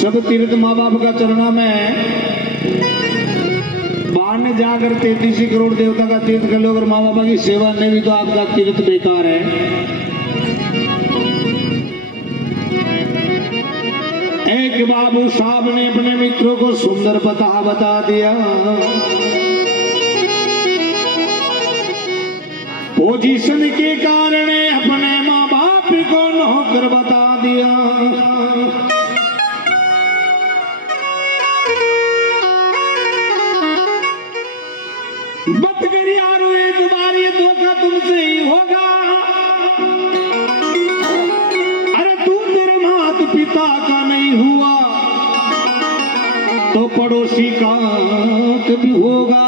सब तीर्थ माँ बाप का चरणा में बाहर ने जाकर 33 करोड़ देवता का तीर्थ कर लो, अगर माँ बाप की सेवा नहीं हुई तो आपका तीर्थ बेकार है। एक बाबू साहब ने अपने मित्रों को सुंदर बता दिया, पोजीशन के कारण अपने माँ बाप को नौकर बता दिया। बत कर यारो एक बार ये धोखा तुमसे ही होगा। अरे तू तेरे माता पिता का नहीं हुआ तो पड़ोसी का कभी होगा।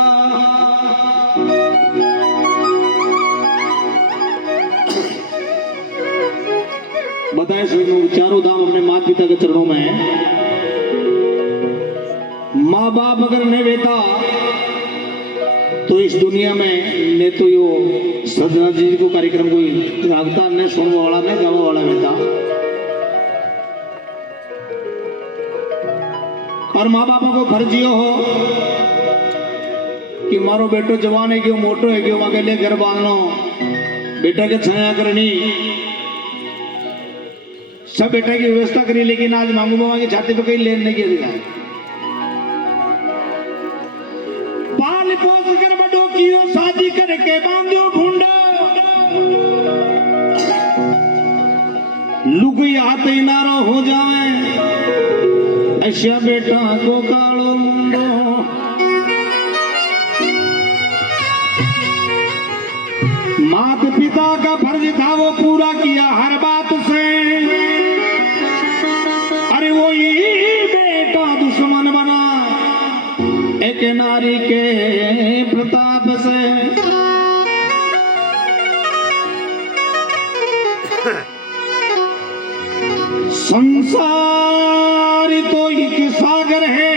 बताए चारों धाम अपने माता पिता के चरणों में है। माँ बाप अगर नहीं बेटा तो इस दुनिया में ने तो यो सजना जी को कार्यक्रम कोई रागता ने सुनने वाला में गावा वाला में था। और माँ बापा को फर्जियो हो कि मारो बेटो जवान है क्यों मोटो है क्यों आगे ले घर बांधनो बेटा के छाया करनी सब बेटा की व्यवस्था करी, लेकिन आज मांगू बाबा की छाती पे कहीं लेन नहीं किया गया। पाल पोस कर बड़ो कियो शादी करके बांधो ढूंढो, लुगई हाथ नारो हो जाए ऐसा बेटा को कालो मुंडो। माता पिता का फर्ज था वो पूरा किया हर बात से। अरे वो ही बेटा दुश्मन बना एक नारी के प्रताप से। संसार तो एक सागर है,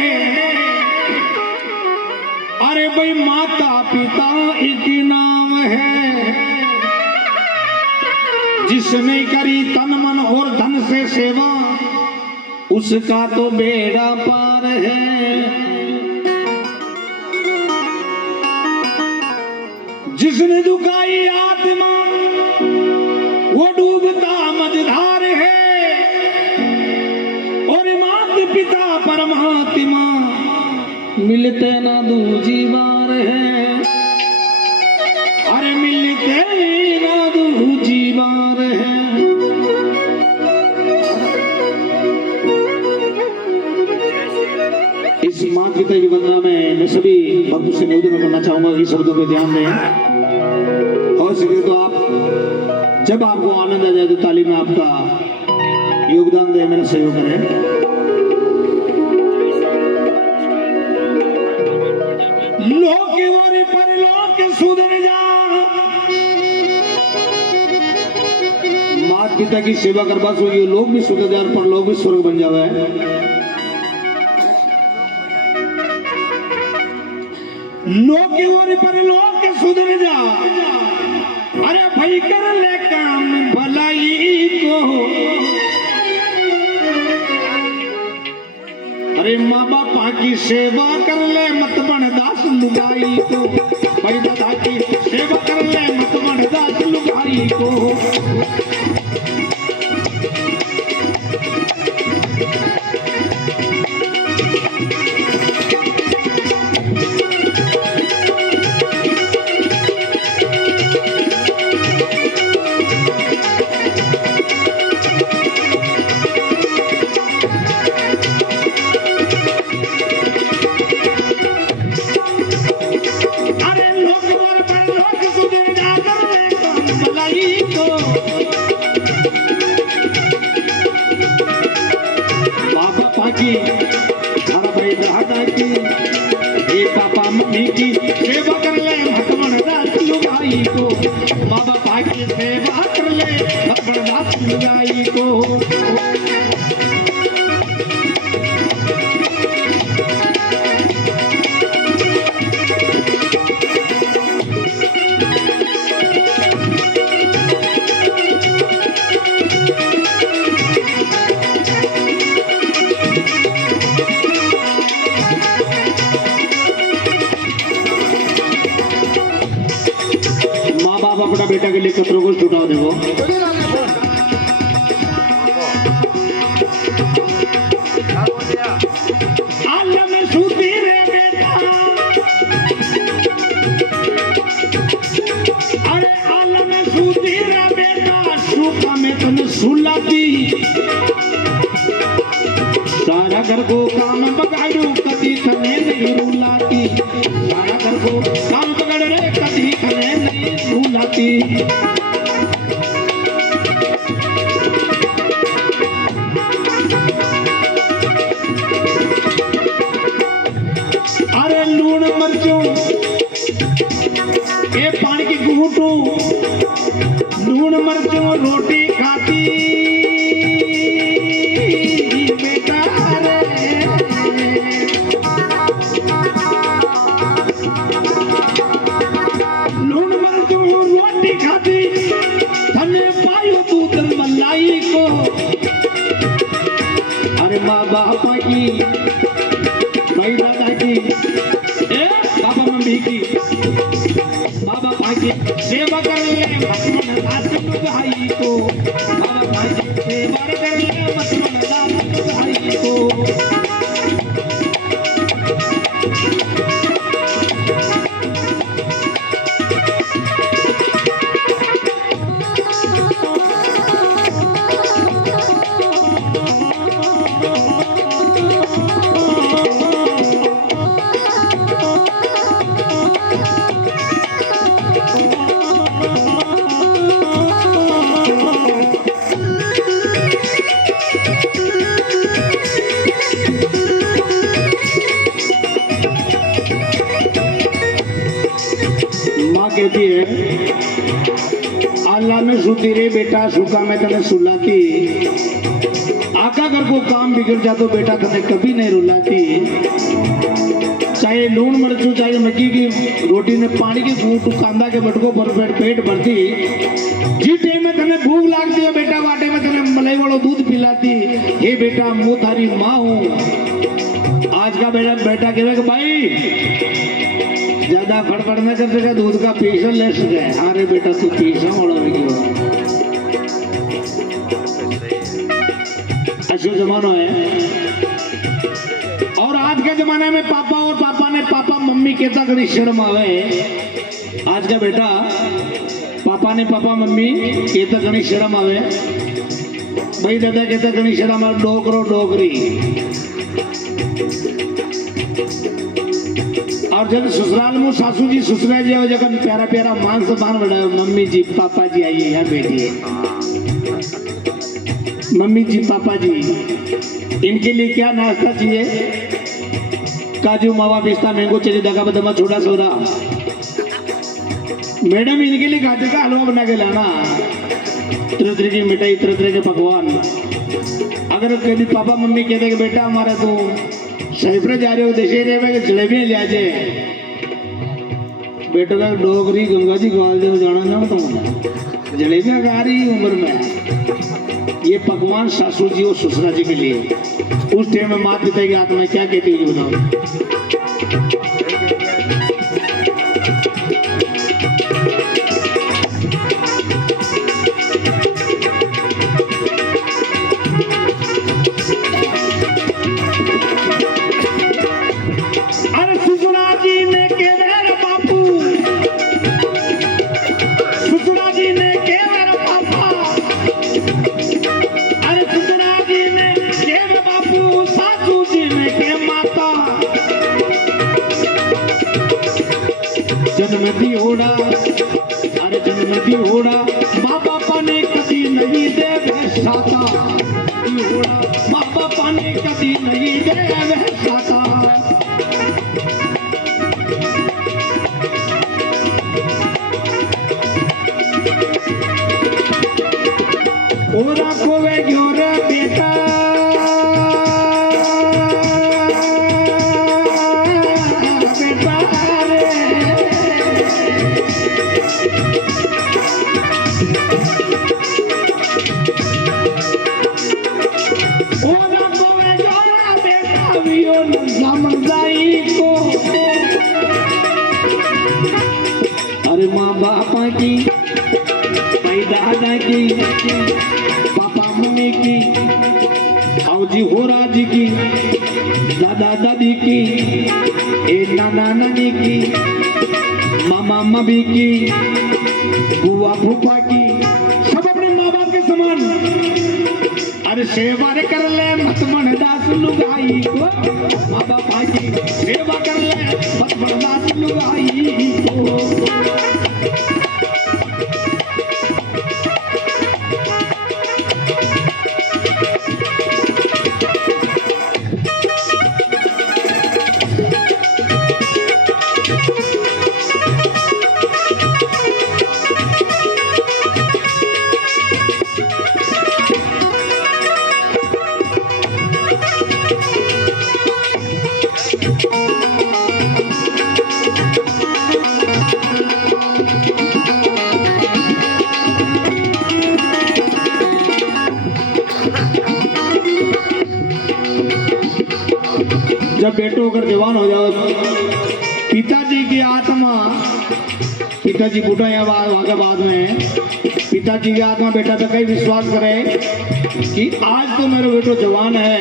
अरे भाई माता पिता एक नाम है। जिसने करी तन मन और धन से सेवा उसका तो बेड़ा पार है। जिसने झुकाई आत्मा वो डूबता मझधार है। और माता पिता परमात्मा मिलते ना दूजी बार है। अरे मिलते ना दूजी बार है। इस माता पिता की वंदना में मैं सभी भक्तों से निवेदन करना चाहूंगा कि शब्दों पे ध्यान दें। और सके तो आप जब आपको आनंद आ जाए तो ताली में आपका योगदान दे, मेरा सहयोग करें। लोक और परलोक सुधर जा, माता पिता की सेवा करवा सो ये लोग भी सुधर जाए पर लोग भी स्वर्ग बन जावे। लोक और परलोक सुधर जा, अरे भाई कर ले काम भलाई को। अरे माँ बापा की सेवा कर ले मत बन दास लुगाई को। भाई दादा की सेवा कर ले मत बन दास लुगाई को। पापा मम्मी की सेवा कर ले भगवान दास लुगाई को। बाबा पापा की सेवा कर ले भगवान दास लुगाई को। माँ बाप अपना बेटा के लिए कतरों को छुटाओ देखो। आलम सूती रे बेटा, अरे आलम सूती रे बेटा, सूखा में तन सुलाती, सारा घर को काम पकाड़ू कदी थने नहीं रुलाती, सारा घर को काम पकड़ रे कदी थने नहीं रुलाती। अरे लूण मर्चों ये पानी की घूटू, लूण मर्चों रोटी खाती बेटा रे, लूण मर्चों रोटी खाती थने पायो दूध मलाई को। अरे माँ बाप की, भाई दादा की, बाबा मम्मी की, बाबा भाई की सेवा कर ले मतमन दातन भाई को, बाबा भाई की सेवा कर ले मतमन दातन भाई को। माँ कहती है अल्लाह में सुती रे बेटा, सुखा में तने सुलाती, आका घर को काम बिगड़ जा तो बेटा तने कभी नहीं रुलाती। चाहे लूण मर्चू चाहे मक्की की रोटी ने पानी के घूंट कांदा के बटको पर पेट भरती, जीते में तने भूख लागती है बेटा, वाटे में तने मलाई वालों दूध पिलाती। हे बेटा मुँह थारी माँ हूँ। आज का बेटा कहे भाई ज्यादा फड़फड़ न कर सका, दूध का पीसा ले सके। अरे बेटा तू पीसा वाला भी क्यों, अच्छा जमाना है। और आज के जमाने में पापा और पापा मम्मी कहता कड़ी शर्म आवे। आज का बेटा पापा ने पापा मम्मी कहता कड़ी शर्म आवे, भाई दादा कहता कड़ी शर्म आवे, डोकरो डोकरी। और जब ससुराल में सासू जी ससुरा जी हो, जब प्यारा प्यारा मान सम्मान बढ़ाओ, मम्मी जी पापा जी आइए यहाँ बैठिए, मम्मी जी पापा जी इनके लिए क्या नाश्ता चाहिए, काजू मावा पिस्ता मैंगो चली दगा बदमा छोटा सोरा। मैडम इनके लिए गाजर का हलवा बना के लाना, तरह तरह की मिठाई तरह तरह के पकवान। अगर कभी पापा मम्मी कहते कि बेटा हमारा तो सहीपुर जा रहे हो दशहरे में जलेबी ले आजे, बेटा का डोगरी गंगा जी ग्वाल देव जाना ना तो जलेबियाँ खा रही उम्र में। ये पकवान सासू जी और ससुरा जी के लिए। उस टाइम में माता पिता की आत्मा क्या कहती है बताओ। जन्मती होड़ा, अरे जन्मती होड़ा, माँ बापा ने कभी नहीं दे वैसाता, माँ बापा ने कभी नहीं दे वैसाता। ओरा को वे ग्योरा बेटा, भाई दादा की, पापा मम्मी की, आओ जी हो राजी की, दादा दादी की, ए नाना नानी की, मामा मम्मी की, बुआ फूफा की, सब अपने माँ बाप के समान। अरे सेवा रे कर ले मत बन दास लुगाई को, माँ बाप की सेवा कर ले मत बन दास लुगाई को। जब बेटो अगर जवान हो जाओ, पिताजी की आत्मा, पिताजी बूढ़ा या बाद में पिताजी की आत्मा बेटा तो कई विश्वास करे कि आज तो मेरा बेटो जवान है,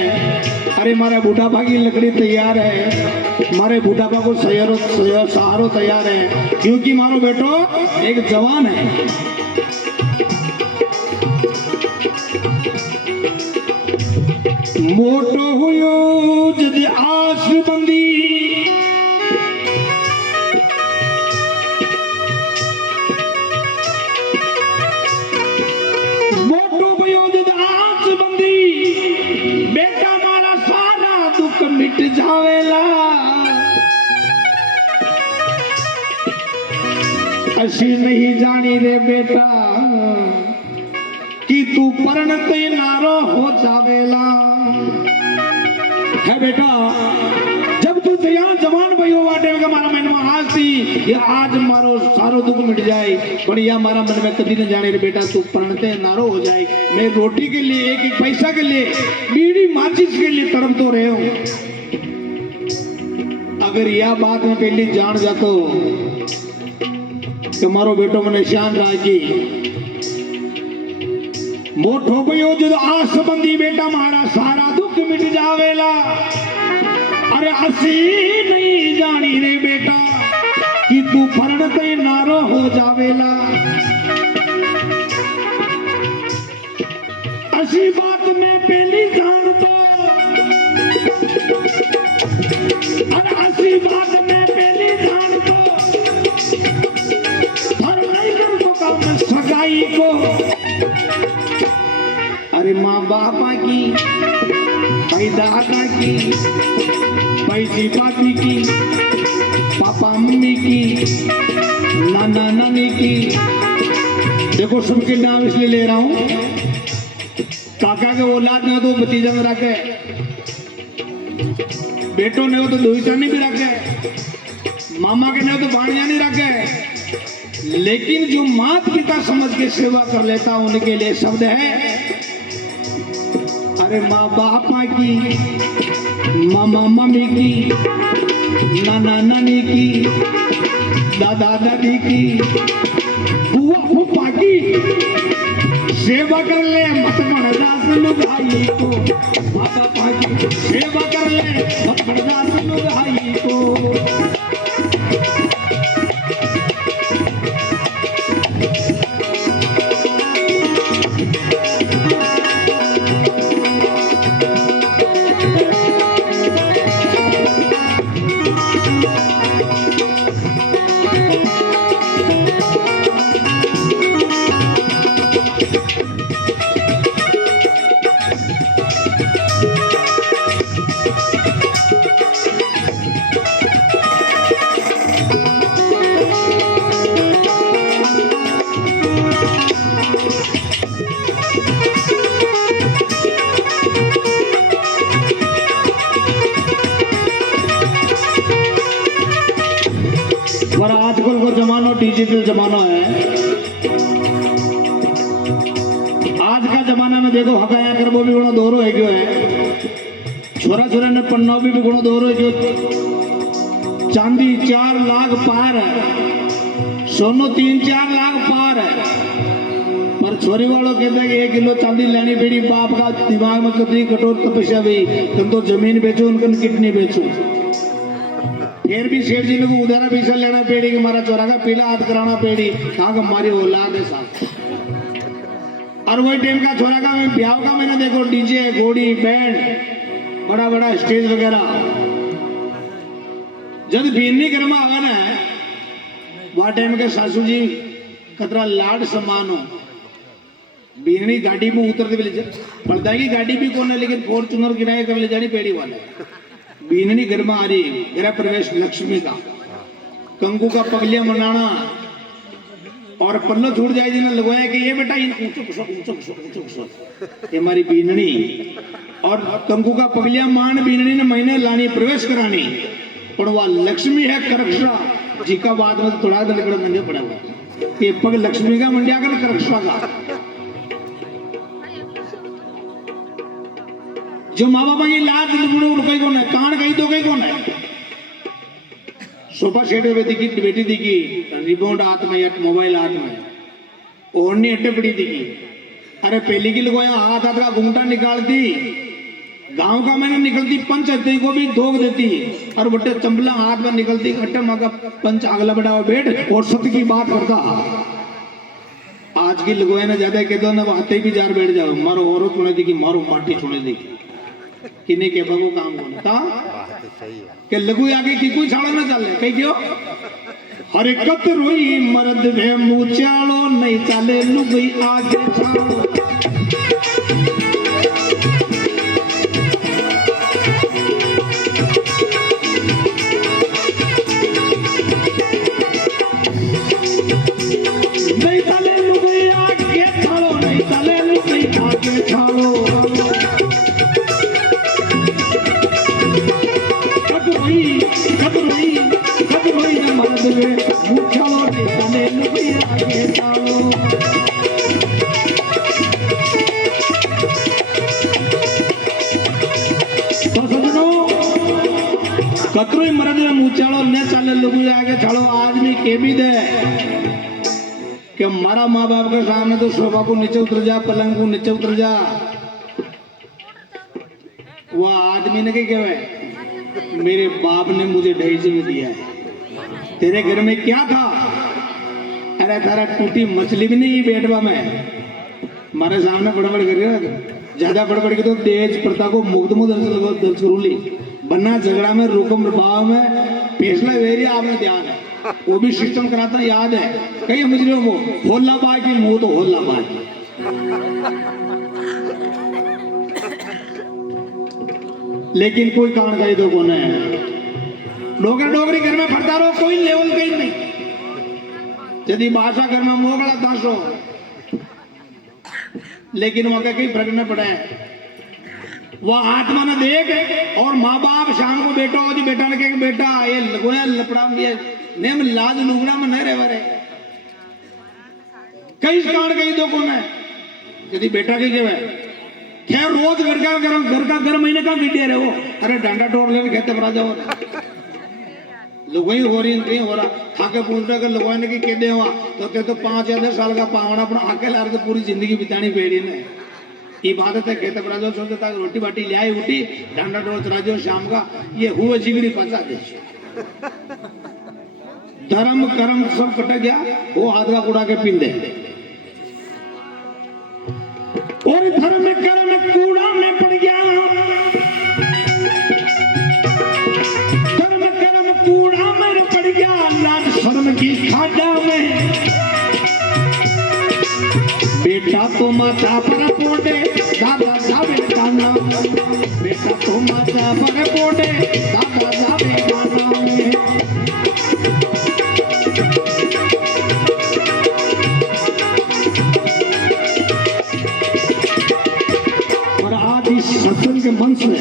अरे मारा बूढ़ापा की लकड़ी तैयार है, मारे बूढ़ापा को सहारो तैयार है, क्योंकि मारो बेटो एक जवान है। मोटो हुयो जद आस बंदी, मोटो हुयो जद आस बंदी, बेटा मारा सारा दुख मिट जावेला। असी नहीं जानी रे बेटा कि तू परिणत नारो हो जावेला। है बेटा, जब तू तैयार जवान भयो वाटे में हमारा मन में आज थी ये आज मारो सारो दुख मिट जाए, पर यह हमारा मन में कभी न जाने रे बेटा तू प्रणते नारो हो जाए। मैं रोटी के लिए एक एक पैसा के लिए बीड़ी माचिस के लिए तड़प तो रहे हूं। अगर यह बात मैं पहले जान जातो कि मारो बेटो मैंने शान राजी मोटो भयो जो आस बंदी, बेटा मारा सारा दुख मिट जावेला। अरे असी नहीं जानी रे बेटा कि तू परिणत नारो हो जावेला। असी बात में पहली जान तो, अरे असी बात में पहली जान तो, फरमाई कर तो काम सगाई को। अरे माँ बापा की, भाई दादा की, पैसी पापी की, पापा मम्मी की, नाना नानी की, देखो सबके नाम इसलिए ले रहा हूं, काका के औलाद ना तो भतीजा में रखे, बेटों ने हो तो दोहितानी भी रखे, मामा के ने तो भाणिया नहीं रखे, लेकिन जो माता पिता समझ के सेवा कर लेता उनके लिए शब्द है। अरे माँ बापा की, मामा मम्मी की, नाना नानी की, दादा दादी की, बुआ फूफा की सेवा कर ले मत बड़दास लुगाई को। माँ बापा की सेवा कर ले मत बड़दास लुगाई को। पर आजकल को जमाना डिजिटल जमाना है। आज का जमाना में देखो हकाया कर वो भी घणो दोरो है गयो है। छोरा छोरा ने पन्ना भी घणो दोरो है गयो। चांदी 4 लाख पार है, सोनो 3-4 लाख पार है। और छोरी वालों कहते हैं कि 1 किलो चांदी लेनी पड़ी, बाप का दिमाग में कतरी कठोर तपस्या हुई, तुम तो जमीन बेचो उनका किडनी बेचो। फिर भी सेठ जी को उधारा पैसा लेना पेड़ी कि हमारा चोरा का पीला हाथ कराना पेड़ी, कहा हमारी औलाद है साथ। और वही टाइम का छोरा का ब्याह का मैंने देखो डीजे घोड़ी बैंड बड़ा बड़ा स्टेज वगैरह। जब बीनी घर में आवा ना वह टाइम के सासू जी कतरा लाड सम्मान हो, बीनी गाड़ी में उतरते भी पर्दा की गाड़ी भी कौन है, लेकिन फॉर्चूनर किराए कर ले जानी पेड़ी वाले। बीननी घर में आ रही, गृह प्रवेश लक्ष्मी का, कंकु का पगलिया मनाना और पल्लो छूट जाए जी ने लगवाया कि ये बेटा ये हमारी बीननी, और कंकु का पगलिया मान बीननी ने महीने लानी प्रवेश करानी। पर वह लक्ष्मी है करक्षा जी का बाद में थोड़ा निकल मंडे पड़ा हुआ ये पग लक्ष्मी का मंडिया कर करक्षा का। जो माँ बापा की लात कहीं कौन है, कान कहीं तो कहीं कौन है। सोफा सेट बेटी दिखी, रिमोट हाथ में या मोबाइल हाथ में, ओढ़नी अड्डे पड़ी दिखी। अरे पहली की लगवाया हाथ हाथ का घूंघटा निकालती, गांव का मैंने निकलती पंच हत्ते को भी धोख देती, और बट्टे चंबला हाथ में निकलती अट्टे माँ का पंच अगला बढ़ा बैठ और सत्य की बात करता। आज की लगवाया ना ज्यादा कहते ना हाथे भी जार बैठ जाओ, मारो औरत छुने दिखी, मारो माटी छुने दिखी, किन्हीं के बगो काम होता के लगू आगे की कोई छाड़ा ना चले कहीं क्यों। हरकत रोई मर्द वे मुँह चालो नहीं चले लुगई आगे छाड़ो। नहीं चले लुगई आगे छाड़ो, नहीं चले लुगई आगे छाड़ो। कतरो मरद में मुचाड़ो न चाले लोग आगे छाड़ो। आदमी के भी दे कि हमारा माँ बाप के सामने तो शोभा को नीचे उतर जा, पलंग को नीचे उतर जा। वो आदमी ने क्या कहवे, मेरे बाप ने मुझे ढाई में दिया है, तेरे घर में क्या था। अरे तारा टूटी मछली भी नहीं बेटवा में हमारे सामने बड़बड़ कर रहे हो, ज्यादा बड़बड़ के तो तेज प्रता को मुक्त दर्ज करू ली, बन्ना झगड़ा में रुकम भाव में फैसला वेरी आपने ध्यान है, वो भी सिस्टम कराता याद है। कई मुझे वो होल्ला बाई की मुंह तो होल्ला बाई। लेकिन कोई कारण कही तो कौन है, डोगरी डोगरी घर में फरता रहो, कोई लेवल कहीं नहीं। यदि भाषा घर में मोगला दासो, लेकिन वहां का कहीं फर्क न पड़ा है। वह आत्मा न देख और माँ बाप शाम को बेटा हो जी बेटा ने कहे बेटा ये लगोया लपड़ा में नेम लाज लुगड़ा में नहीं रहे। कई कारण कहीं तो कौन है, यदि बेटा के क्या खैर रोज घर का घर महीने का गिटिया रहे हो। अरे डंडा टोर लेके खेते पर आ जाओ, लुगाई हो रही नहीं हो रहा। खाके पूछता कर लगवाने की कहते हुआ तो कहते तो 5 या 10 साल का पावना अपना आके लार के पूरी जिंदगी बितानी पेड़ी ने। इबादत है खेते पर आ जाओ, सोचता रोटी बाटी ले आई उठी डंडा टोर चला जाओ शाम का, ये हुए जिगड़ी पचा दे। धर्म कर्म सब कट गया, वो आदरा कुड़ा के पिंदे और धर्म कर्म कूड़ा में पड़ गया। धर्म कर्म कूड़ा में पड़ गया, लाज शर्म की खाड़ा में। बेटा तो माता पर पोटे दादा जावे गाना, बेटा तो माता पर पोटे दादा जावे गाना में। सत्संग के मंच में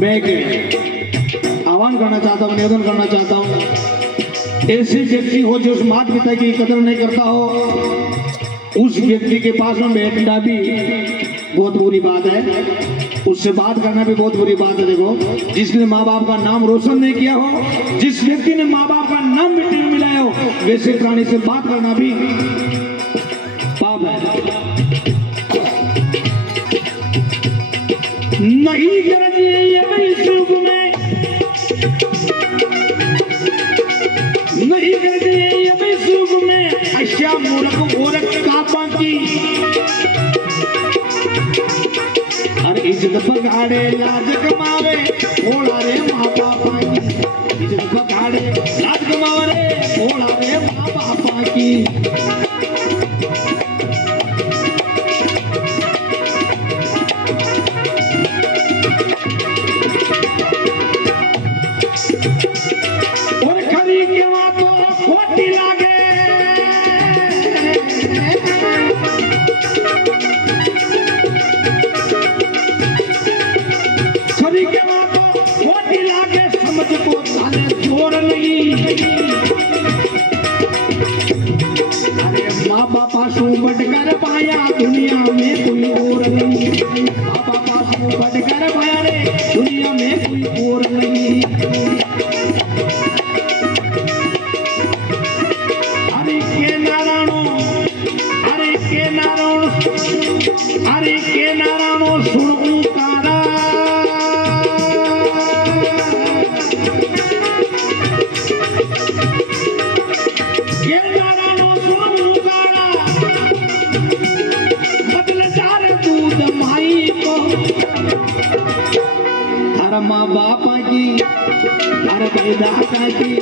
मैं आह्वान करना चाहता हूँ, निवेदन करना चाहता हूँ, ऐसे व्यक्ति हो जो उस माता पिता की कदर नहीं करता हो, उस व्यक्ति के पास में बैठना भी बहुत बुरी बात है, उससे बात करना भी बहुत बुरी बात है। देखो जिसने माँ बाप का नाम रोशन नहीं किया हो, जिस व्यक्ति ने माँ बाप का नाम मिट्टी में मिलाया हो, वैसे प्राणी से बात करना भी पाप है। नहीं गरजे अब इस युग में, नहीं गरजे अब इस युग में ऐसा मूर्ख गोरख कापा की। अरे इज्जत बगाड़े लाज कमावे भोला रे माँ बापा की, इज्जत बगाड़े लाज कमावे भोला रे माँ बापा की। और खरी के वहाँ तो खोटी लागे, खरी के वहाँ तो खोटी लागे, समझ को साले जोर नहीं। अरे माँ बापा सो बढ़कर पाया दुनिया में कोई और नहीं, माँ बापा सो बढ़कर पाया रे दुनिया में कोई और नहीं। अरे के नारायणो, अरे के नारायण, अरे के नारायणो सुन उकारा, के नारायणो सुन उकारा, बदल जार दूध माई को। हर माँ बापा की, हर भाई दादा की,